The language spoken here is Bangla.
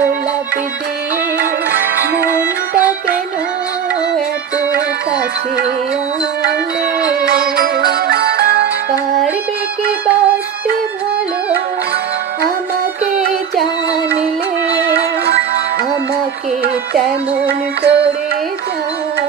গোলাপ দিয়ে মনটা কেন এত কাছে আনলে? পারবে কি বাঁচতে ভালো আমাকে জানলে, আমাকে তেমন করে জান